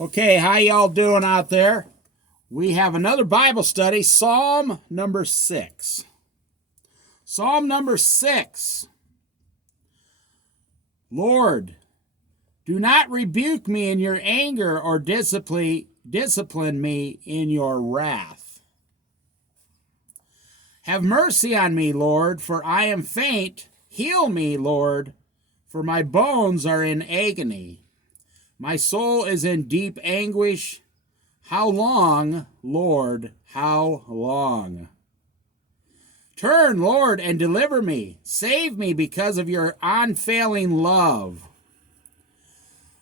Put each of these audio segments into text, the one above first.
Okay, how y'all doing out there? We have another Bible study, Psalm number 6. Psalm number 6. Lord, do not rebuke me in your anger or discipline me in your wrath. Have mercy on me, Lord, for I am faint. Heal me, Lord, for my bones are in agony. My soul is in deep anguish. How long, Lord, how long? Turn, Lord, and deliver me. Save me because of your unfailing love.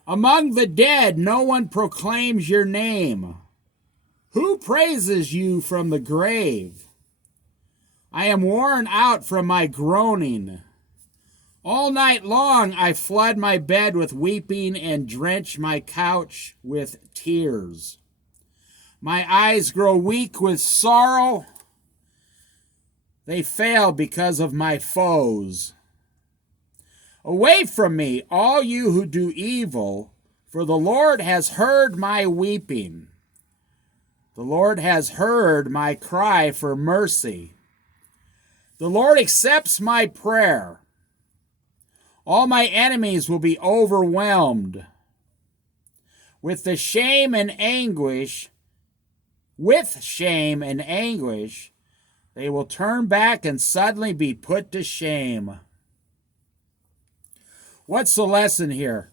Among the dead, no one proclaims your name. Who praises you from the grave? I am worn out from my groaning. All night long I flood my bed with weeping and drench my couch with tears. My eyes grow weak with sorrow. They fail because of my foes. Away from me, all you who do evil, for the Lord has heard my weeping. The Lord has heard my cry for mercy. The Lord accepts my prayer. All my enemies will be overwhelmed. With shame and anguish, they will turn back and suddenly be put to shame. What's the lesson here?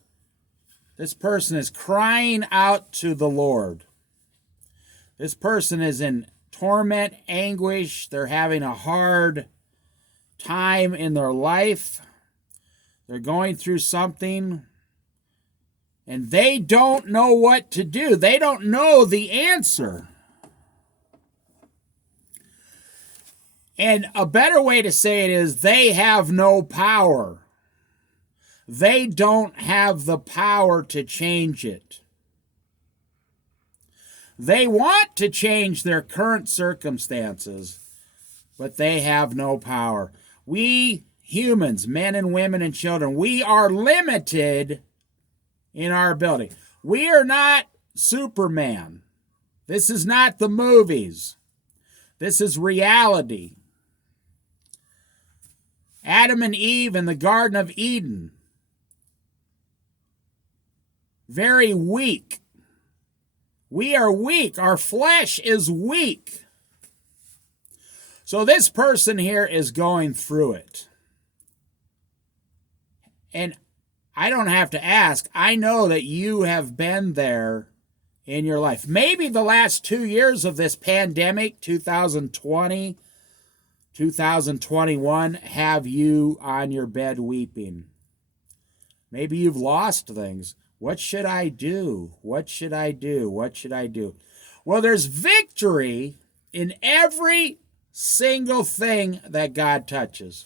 This person is crying out to the Lord. This person is in torment, anguish. They're having a hard time in their life. They're going through something, and they don't know what to do. They don't know the answer. And a better way to say it is they have no power. They don't have the power to change it. They want to change their current circumstances, but they have no power. We humans, men and women and children, we are limited in our ability. We are not Superman. This is not the movies. This is reality. Adam and Eve in the Garden of Eden, very weak. We are weak. Our flesh is weak. So this person here is going through it. And I don't have to ask. I know that you have been there in your life. Maybe the last 2 years of this pandemic, 2020, 2021, have you on your bed weeping. Maybe you've lost things. What should I do? What should I do? What should I do? Well, there's victory in every single thing that God touches.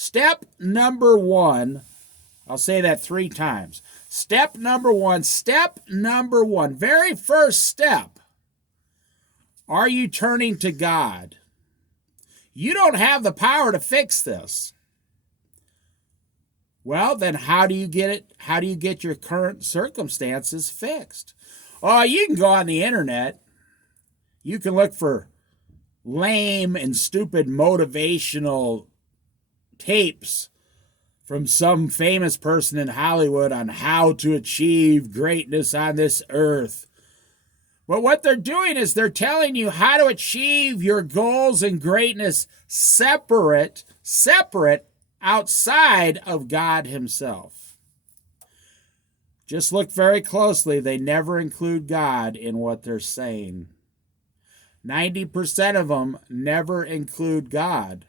Step number 1, I'll say that 3 times. Step number 1, very first step. Are you turning to God? You don't have the power to fix this. Well, then how do you get it? How do you get your current circumstances fixed? Oh, you can go on the internet. You can look for lame and stupid motivational tapes from some famous person in Hollywood on how to achieve greatness on this earth. But what they're doing is they're telling you how to achieve your goals and greatness separate outside of God himself. Just look very closely. They never include God in what they're saying. 90% of them never include God.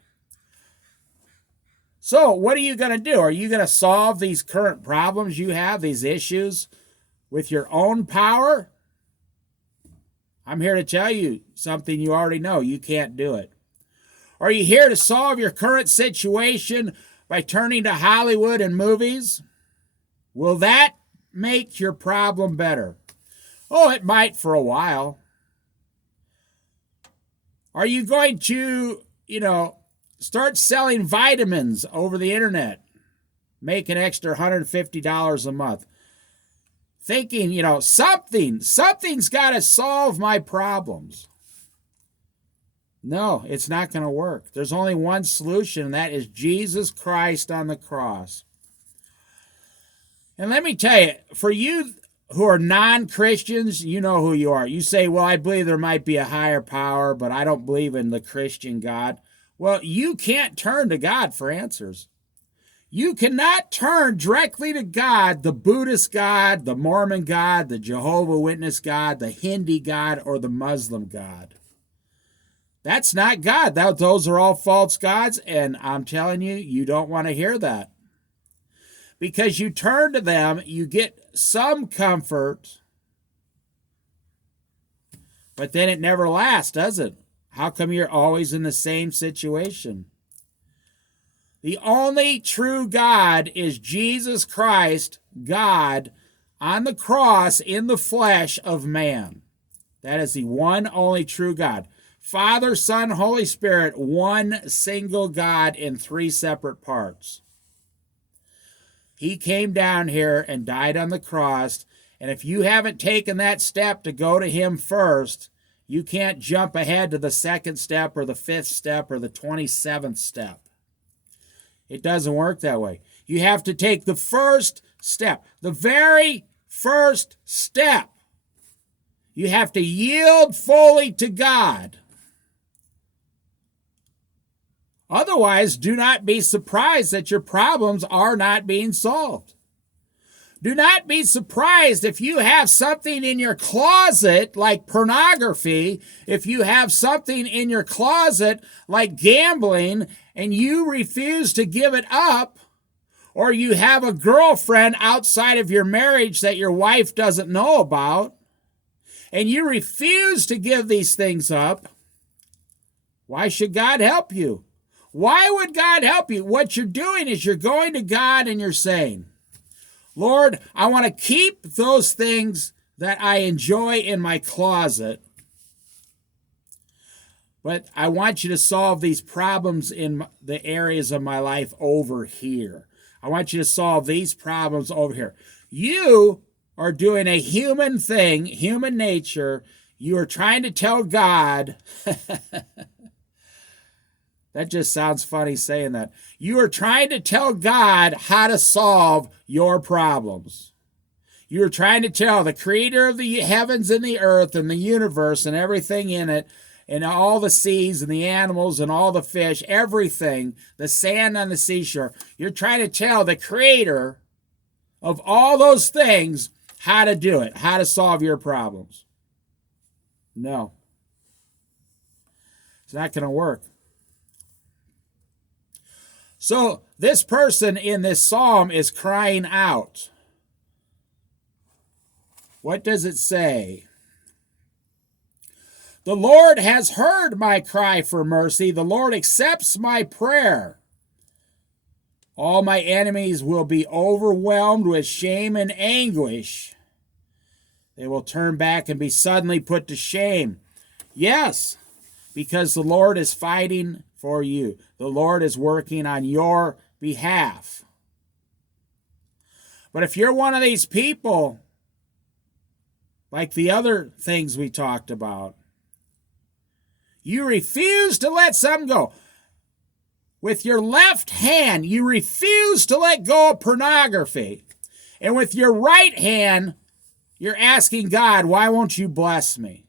So what are you going to do? Are you going to solve these current problems you have, these issues, with your own power? I'm here to tell you something you already know. You can't do it. Are you here to solve your current situation by turning to Hollywood and movies? Will that make your problem better? Oh, it might for a while. Are you going to, start selling vitamins over the internet? Make an extra $150 a month. thinking, something's got to solve my problems. No, it's not going to work. There's only one solution, and that is Jesus Christ on the cross. And let me tell you, for you who are non-Christians, you know who you are. You say, well, I believe there might be a higher power, but I don't believe in the Christian God. Well, you can't turn to God for answers. You cannot turn directly to God, the Buddhist God, the Mormon God, the Jehovah's Witness God, the Hindi God, or the Muslim God. That's not God. Those are all false gods, and I'm telling you, you don't want to hear that. Because you turn to them, you get some comfort, but then it never lasts, does it? How come you're always in the same situation? The only true God is Jesus Christ, God, on the cross in the flesh of man. That is the one only true God. Father, Son, Holy Spirit, one single God in three separate parts. He came down here and died on the cross, and if you haven't taken that step to go to him first, you can't jump ahead to the second step or the fifth step or the 27th step. It doesn't work that way. You have to take the first step, the very first step. You have to yield fully to God. Otherwise, do not be surprised that your problems are not being solved. Do not be surprised if you have something in your closet like pornography, if you have something in your closet like gambling and you refuse to give it up, or you have a girlfriend outside of your marriage that your wife doesn't know about, and you refuse to give these things up. Why should God help you? Why would God help you? What you're doing is you're going to God and you're saying, Lord, I want to keep those things that I enjoy in my closet, but I want you to solve these problems in the areas of my life over here. I want you to solve these problems over here. You are doing a human thing, human nature. You are trying to tell God... That just sounds funny saying that. You are trying to tell God how to solve your problems. You are trying to tell the creator of the heavens and the earth and the universe and everything in it, and all the seas and the animals and all the fish, everything, the sand on the seashore. You're trying to tell the creator of all those things how to do it, how to solve your problems. No. It's not going to work. So this person in this psalm is crying out. What does it say? The Lord has heard my cry for mercy. The Lord accepts my prayer. All my enemies will be overwhelmed with shame and anguish. They will turn back and be suddenly put to shame. Yes, because the Lord is fighting for you. The Lord is working on your behalf. But if you're one of these people, like the other things we talked about, you refuse to let something go. With your left hand, you refuse to let go of pornography. And with your right hand, you're asking God, why won't you bless me?